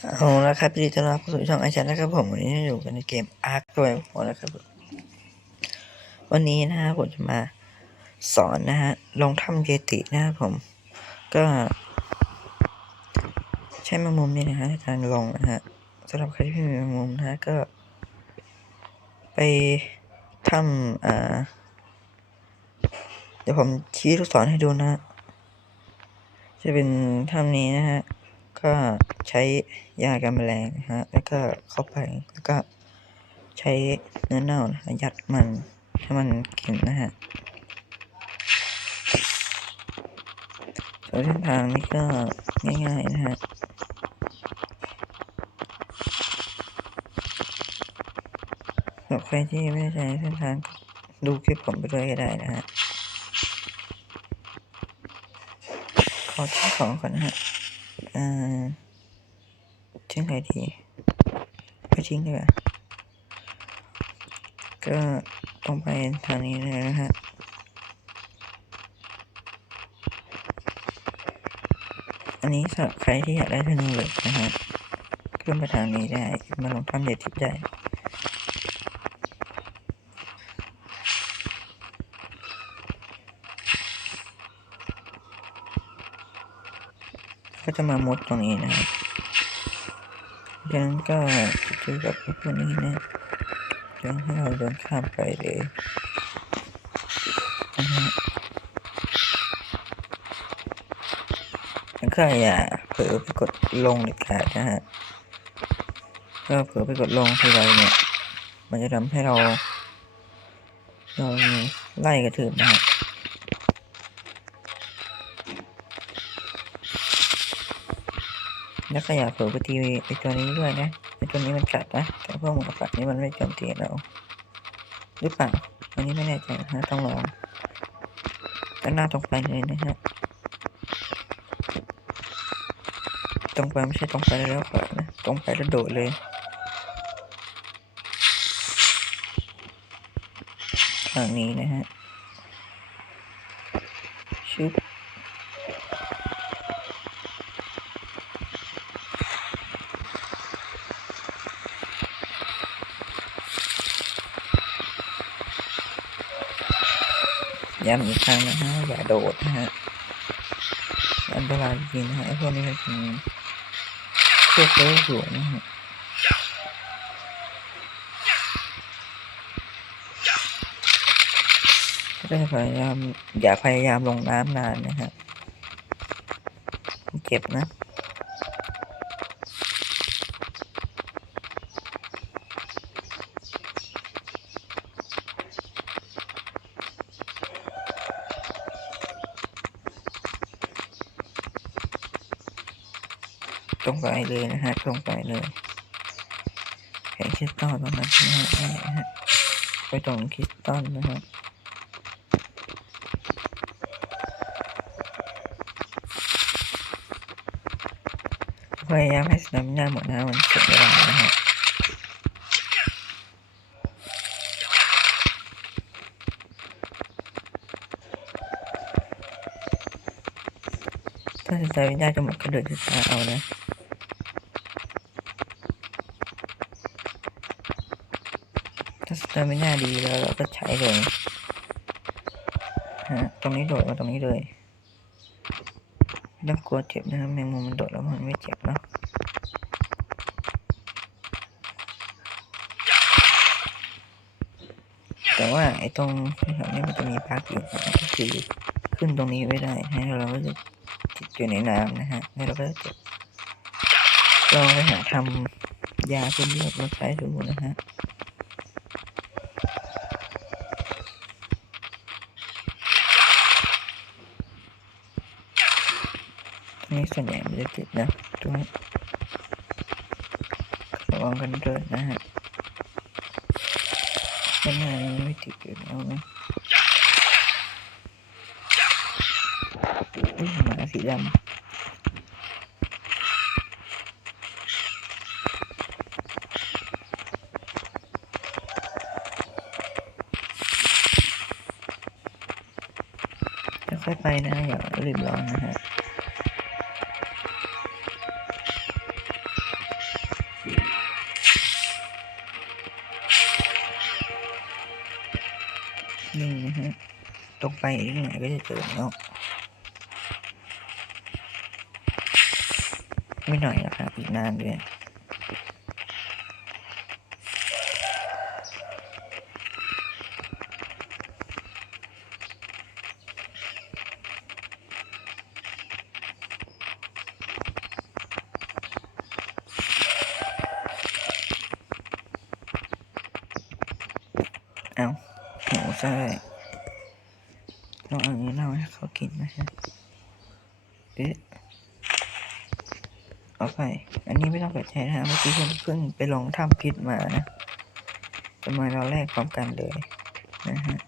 เอาละครับยินดีต้อนรับเข้สู่ช่องไอชันนะครับผมวันนี้อยู่กันในเกมอาร์คด้วยผมนะครับวันนี้นะฮะผมจะมาสอนนะฮะลงถ้ำเยตินะครับผม ก็ ใช้มงมุมนี่นะฮะในการลงนะฮะสำหรับใครที่ไม่มีมงมุมนะฮะก็ ไปถ้ำอ่าเดี๋ยวผมชี้ลูกศรให้ดูนะฮะจะเป็นถ้ำนี้นะฮะ ก็ใช้ยากันแมลงนะฮะ แล้วก็เข้าไป แล้วก็ใช้เนื้อเน่านะฮะยัดมันให้มันกินนะฮะส่วนเส้นทางนี้ก็ง่ายๆนะฮะสำหรับใครที่ไม่ได้ใช้เส้นทางดูคลิปผมไปด้วยก็ได้นะฮะ ขอทิ้งของก่อนนะฮะ อ่าทิ้งไรดีไปทิ้งดีกว่าก็ต้องไปทางนี้เลยนะฮะอันนี้สำหรับใครที่อยากได้ธนูเหล็กนะฮะขึ้นไปทางนี้ได้มาลงทำเด็ดทิพย์ได้ ก็จะมามุดตรงนี้นะครับดังนั้นก็จะเจอกับพวกนี้นะยังให้เราเดินข้ามไปเลยนะฮะแล้วก็อย่าเผลอไปกดลงเด็ดขาดนะฮะถ้าเผลอไปกดลงทีไรเนี่ย มันจะทำให้เราเราไล่กระถืบนะฮะ แล้วก็อย่าเผลอไปตีไอตัวนี้ด้วยนะไอตัวนี้มันกัดนะแต่พวกหมูกัดนี่มันไม่โจมตีเราหรือเปล่าอันนี้ไม่แน่ใจนะต้องลองด้านหน้าตรงไปเลยนะฮะตรงไปไม่ใช่ตรงไปแล้วขวานะตรงไปแล้วโดดเลยทางนี้นะฮะชึบ ย้ำอีกครั้งนะฮะอย่าโดดนะฮะอันตรายจริงนะฮะไอ้พวกนี้มันเป็นพวกเลี้ยวสูงนะฮะก็ได้พยายามอย่าพยายามลงน้ำนานนะฮะเจ็บนะ ตรงไปเลยนะฮะตรงไปเลยแผงคริสตัลตรงนั้นนะฮะนี่นะฮะไปตรงคริสตัลนะฮะพยายามให้สนามหน้าหมดนะมันเสียเวลานะฮะถ้าสนใจไม่ได้จะหมดก็เดินช้าเอานะ ถ้าสเร์ไม่น่าดีแล้วเราก็ใช้เลยฮะตรงนี้โดดมาตรงนี้เลยไม่ต้องกลัวเจ็บนะครับแมงมุมมันโดดแล้วมันไม่เจ็บเนอะแต่ว่าไอ้ตรงแถวนี้มันจะมีพักอยู่ก็คือขึ้นตรงนี้ไม่ได้ให้เราก็จะติดอยู่ในน้ำนะฮะให้เราก็จะเจ็บลองไปหาทำยาเป็นเลือดมาใช้ดูนะฮะ ส่วนใหญ่มันจะติดนะตรงนี้ระวังกันด้วยนะฮะข้างหายังไม่ติดอยู่แล้วนะอุ้ยหมาสีดำค่อยไปนะอย่ารีบร้อนนะฮะ ไปอีกนิดหน่อยก็จะเจอแล้วไม่หน่อยนะครับอีกนานเลยเอาหมูใช่ ลองเอาอันนี้เล่าให้เขากินนะฮะเอ๊ะเอาไป อันนี้ไม่ต้องเปิดใจนะฮะเมื่อกี้ผมเพิ่งไปลองทำพิษมานะจะมาเราแรกพร้อมกันเลยนะฮะ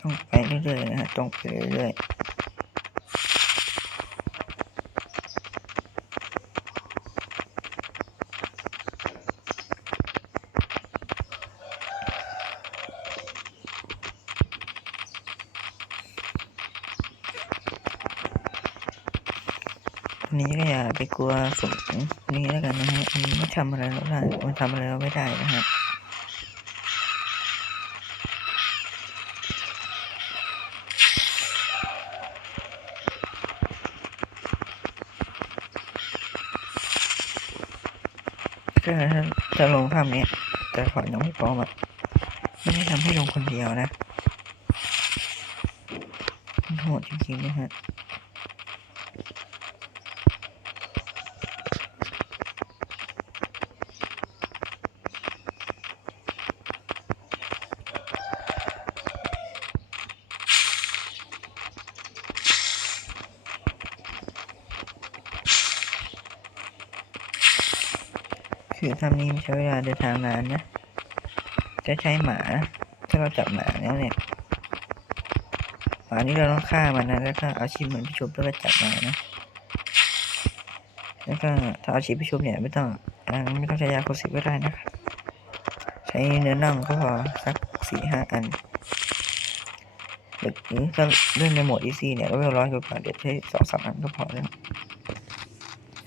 ต้องไปเรื่อยๆนะฮะตรงไปเรื่อยๆวันนี้ก็อย่าไป กลัวสูงนี่แล้วกันนะฮะมันไม่ทำอะไรเราได้มันทำอะไรเราไม่ได้นะฮะก็ถ้าจะลงภาพนี้แต่ขอยังไม่พร้อมอะไม่ได้ทำให้ลงคนเดียวนะมันโหดจริงๆนะฮะ ช้เวลาเดินทางนานนะ จะใช้หมา ถ้าเราจับหมาแล้วเนี่ยหมานี่เราต้องฆ่ามันนะแล้วก็เอาชีพเหมือนพี่ชุบแล้วก็จับมานะ แล้วก็ถ้าเอาชีพพี่ชุบเนี่ยไม่ต้องอไม่ต้องใช้ยาโคสิก็ได้นะครับใช้เนื้อน่องก็พอสักสี่ห้าอันหรือถ้าเล่นในโหมด EC เนี่ยก็ไม่ร้อยกว่าเดี๋ยวใช้สองสามอันก็พอแล้ว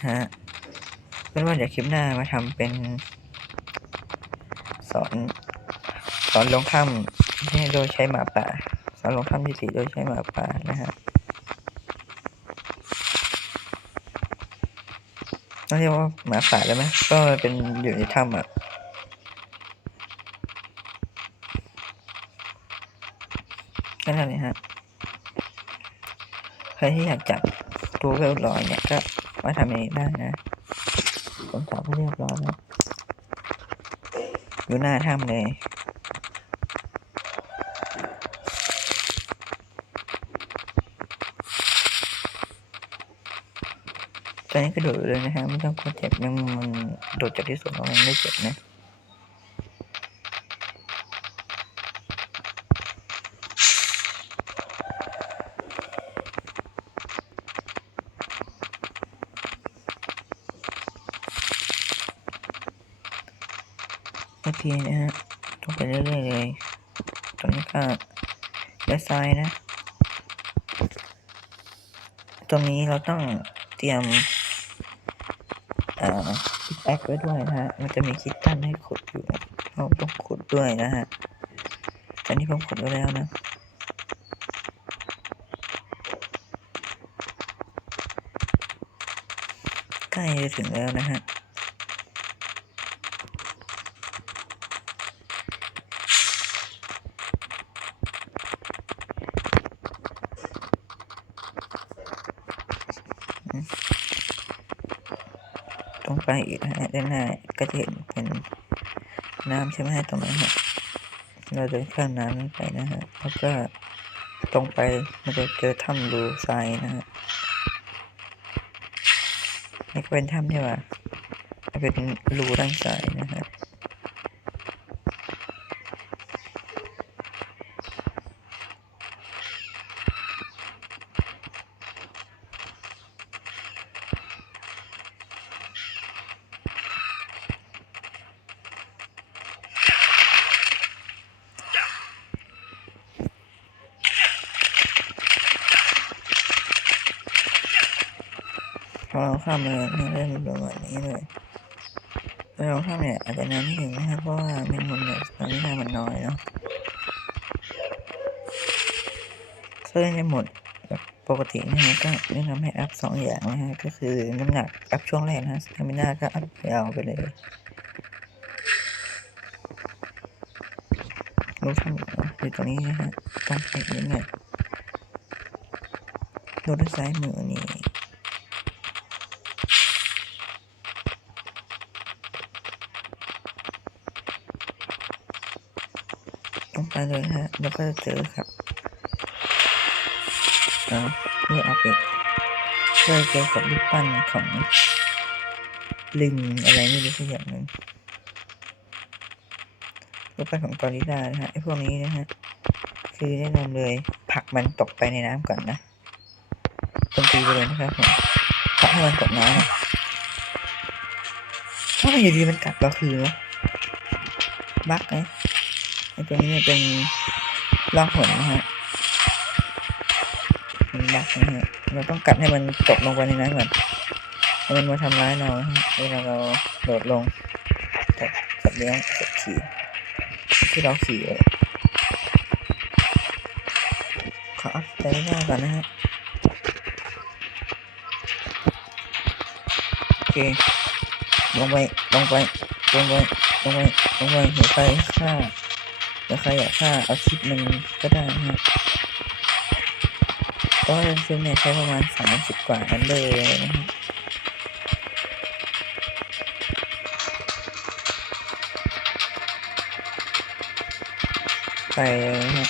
ฮะเป็นว่าเดี๋ยวคลิปหน้ามาทำเป็น สอน สอนลงถ้ำที่โดยใช้หมาป่า สอนลงถ้ำที่สี่โดยใช้หมาป่านะฮะต้องเรียกว่าหมาป่าได้ไหมก็เป็นอยู่ในถ้ำอะก็นั่นเลยฮะใครที่อยากจับตัวเวลลอยเนี่ยก็มาทำเองได้นะผมจับให้เรียบร้อยแล้ว อยู่หน้าถ้ำเลยตอนนี้กระโดดเลยนะฮะไม่ต้องกลัวเจ็บยังมันโดดจากที่สูงแล้วมันไม่เจ็บนะ โอเคนะฮะต้องไปเรื่อยๆเลยตอนนี้ก็เลี้ยวซ้ายนะ ตรงนี้เราต้องเตรียมอ่าคิดแอคไว้ด้วยนะฮะ มันจะมีคิดตั้นให้ขุดอยู่เราต้องขุดด้วยนะฮะตอนนี้ผมขุดไว้แล้วนะใกล้จะถึงแล้วนะฮะ ตรงไปอีกนะฮะด้านหน้าก็จะเห็นเป็นน้ำใช่ไหมฮะตรงนั้นฮะเราเดินข้ามน้ำนั้นไปนะฮะแล้วก็ตรงไปมันจะเจอถ้ำรูทรายนะฮะนี่ก็เป็นถ้ำใช่ป่ะเป็นรูด้านซ้ายนะฮะ ข้ามมาเลยนะเริ่มประมาณนี้เลยเราข้ามเนี่ยอาจจะนานนิดหนึ่งนะครับเพราะว่าแมงมุมเนี่ยตอนนี้น้ำมันน้อยเนาะถ้าเล่นในโหมดปกตินะฮะก็แนะนำให้อัพสองอย่างนะฮะก็คือน้ำหนักอัพช่วงแรกนะสเตมิน่าก็อัพยาวไปเลยรู้ทำอยู่นะอยู่ตรงนี้นะฮะต้องไปยังไงดูด้านซ้ายมือนี่ ลงไปเลยฮะแล้วก็จะเจอครับเอานี่อัปเดตเจอเจอกับรูปปั้นของลิงอะไรไม่รู้สักอย่างหนึ่งรูปปั้นของกอริลลานะฮะไอพวกนี้นะฮะคือแนะนำเลยผักมันตกไปในน้ำก่อนนะตรงตีไปเลยนะครับผมผักให้มันตกน้ำอะถ้ามันอยู่ดีมันกัดเราคือวะบักไง ไอ้ตัวนี้เป็นร่องหนนะฮะมันบักนะฮะเราต้องกัดให้มันตกลงไปในนั้นก่อนให้มันมาทำร้ายเรานะฮะเวลาเราโดดลงกับสัตว์เลี้ยงสัตว์ขี่ที่เราขี่เลยขออัพใจหน้าก่อนนะฮะโอเคลงไปลงไปลงไปลงไปลงไปหัวใจฆ่า ถ้าใครอยากฆ่าเอาคลิปมันก็ได้นะฮะก็เรนซิลเนี่ยใช้ประมาณสามสิบกว่าอันเลยนะฮะไปเลยนะฮะ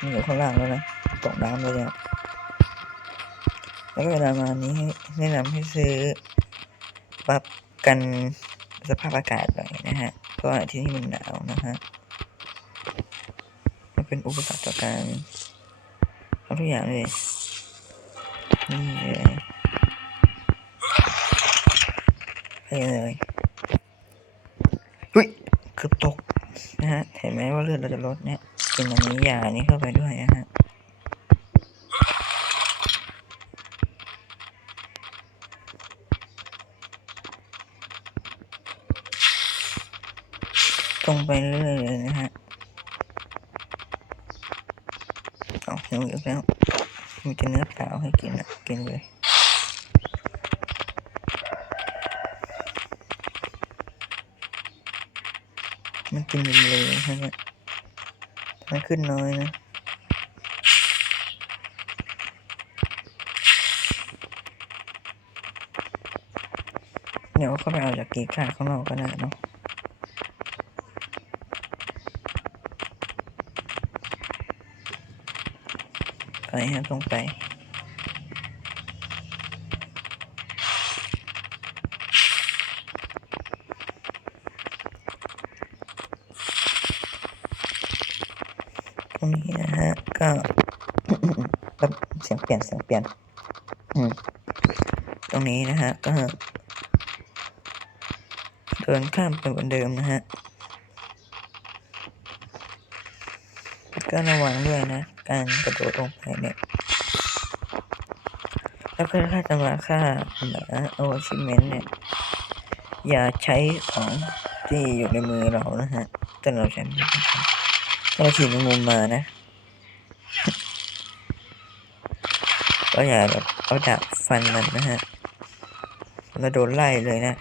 มันอยู่ข้างล่างแล้วนะตกน้ำเลยเนี่ยแล้วก็เวลามานี้ให้แนะนำให้ซื้อปรับกันสภาพอากาศหน่อยนะฮะ เพราะว่าที่นี่มันหนาวนะฮะ เป็นอุปสรรคต่อการทำทุกอย่างเลยนี่เลยไปเลยหุ้ยเกือบตกนะฮะเห็นไหมว่าเลือดเราจะลดเนี่ยกินอันนี้ยาอันนี้เข้าไปด้วยนะฮะตรงไปเรื่อยๆเลยนะฮะ เอา หิวอีกแล้วมีแต่เนื้อเปล่าให้กินอะกินเลยมันกินไปเลยนะฮะมันขึ้นน้อยนะเดี๋ยวเขาไปเอาจากกีกาข้างนอกก็ได้เนาะ ฮะตรงไป ตรงนี้นะฮะ ก็แบบเสียงเปลี่ยนเสียงเปลี่ยนตรงนี้นะฮะ ก็เดินข้ามไปเหมือนเดิมนะฮะ ก็ระวังด้วยนะ การกระโดดลงไปเนี่ยแล้วก็ถ้าจะมาฆ่าหมาโอชิเมนเนี่ย อย่าใช้ของที่อยู่ในมือเรานะฮะแต่เราใช้ไม่ได้ถ้าเราขี่ในมุมมานะ ก็อย่าแบบเอาดาบฟันมันนะฮะเราโดนไล่เลยนะ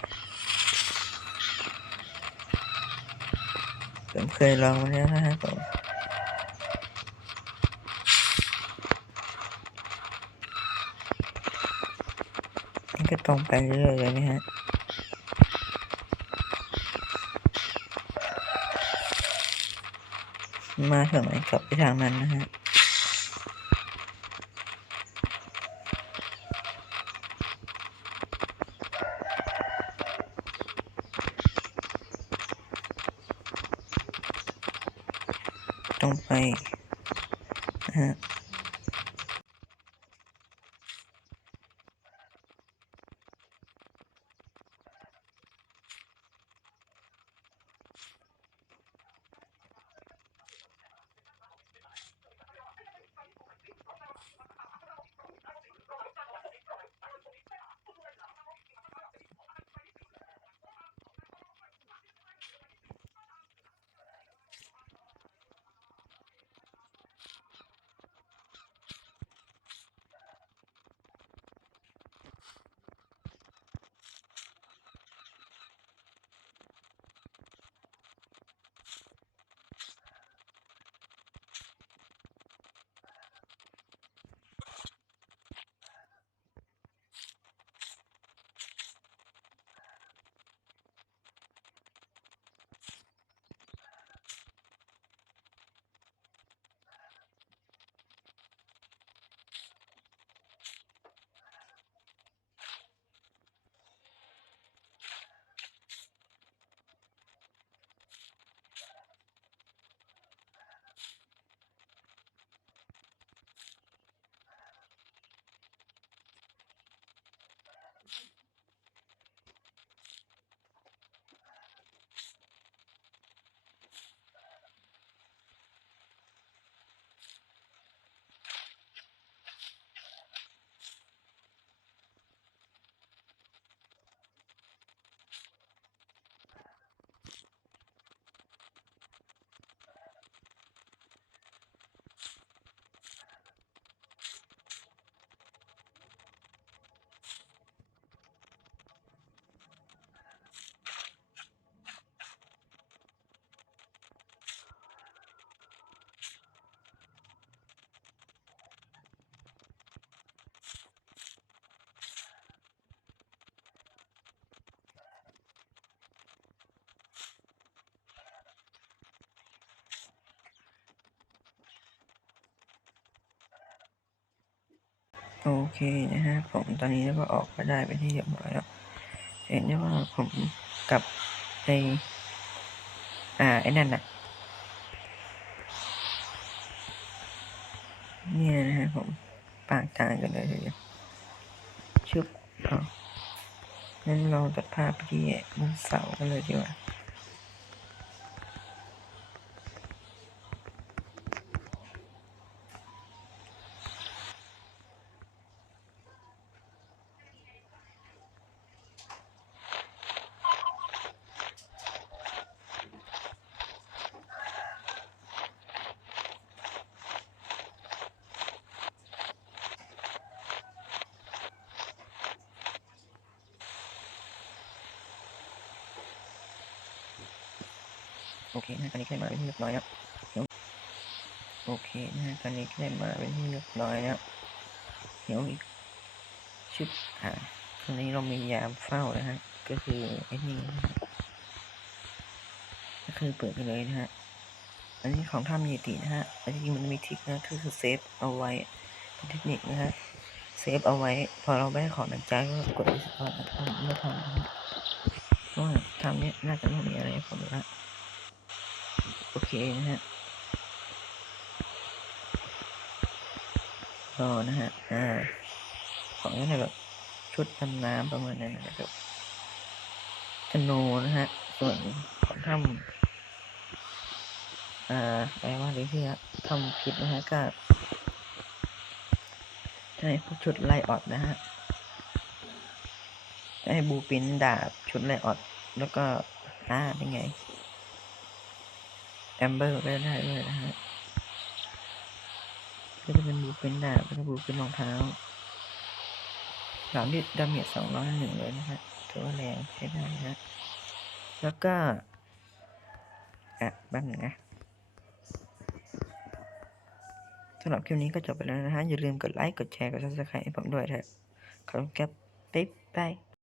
ผมเคยลองมาแล้วนะครับผม นี่ก็ ตรงไปเรื่อยๆเลยนะฮะมาถึงไหนกลับไปทางนั้นนะฮะตรงไปนะฮะ โอเคนะฮะผมตอนนี้ก็ออกมาได้เป็นที่เรียบร้อยแล้วเห็นได้ว่าผมกับในอ่าไอ้นั่นน่ะเนี่ยนะฮะผมปากต่างกันเลยทีเดียวชุบเอางั้นเราตัดภาพไปที่มุมเสากันเลยดีกว่า โอเคนะตอนนี้ได้มาเป็นที่เรียบร้อยแล้วเดี๋ยวโอเคนะตอนนี้ได้มาเป็นที่เรียบร้อยแล้วเดี๋ยวอีกชุดอ่าตอนนี้เรามียามเฝ้านะฮะก็คือไอ้นี่นะก็คือเปิดไปเลยนะฮะอันนี้ของถ้ำยีตินะฮะอันนี้มันมีทิกนะคือเซฟเอาไว้เป็นเทคนิคนะฮะเซฟเอาไว้ พอเราไม่ได้ของหนักใจก็กดรีสตาร์ทนะไม่ทำนะฮะเพราะว่าทำเนี้ยน่าจะไม่มีอะไรผมละ โอเคนะฮะรอนะฮะ อ่า ของนี่แบบชุดดำน้ำประมาณนั้นนะครับธนูนะฮะ ส่วนของถ้ำอ่าแปลว่าอะไรที่ทำผิดนะฮะก็ใช้พวกชุดไล่ออดนะฮะให้บูปินดาบชุดไล่ออดแล้วก็อ่าเป็นไง แอมเบอร์ก็ได้ด้วยนะฮะก็จะเป็นบูเป็นดาบแล้วก็บูเป็นรองเท้าสามดิดาเมจสองร้อยหนึ่งเลยนะฮะถือว่าแรงใช้ได้นะฮะแล้วก็อะบ้างนะสำหรับคลิปนี้ก็จบไปแล้วนะฮะ อย่าลืมกดไลค์ กดแชร์ กดซับสไครต์ให้ผมด้วยเถอะขอบคุณครับ บ๊ายบาย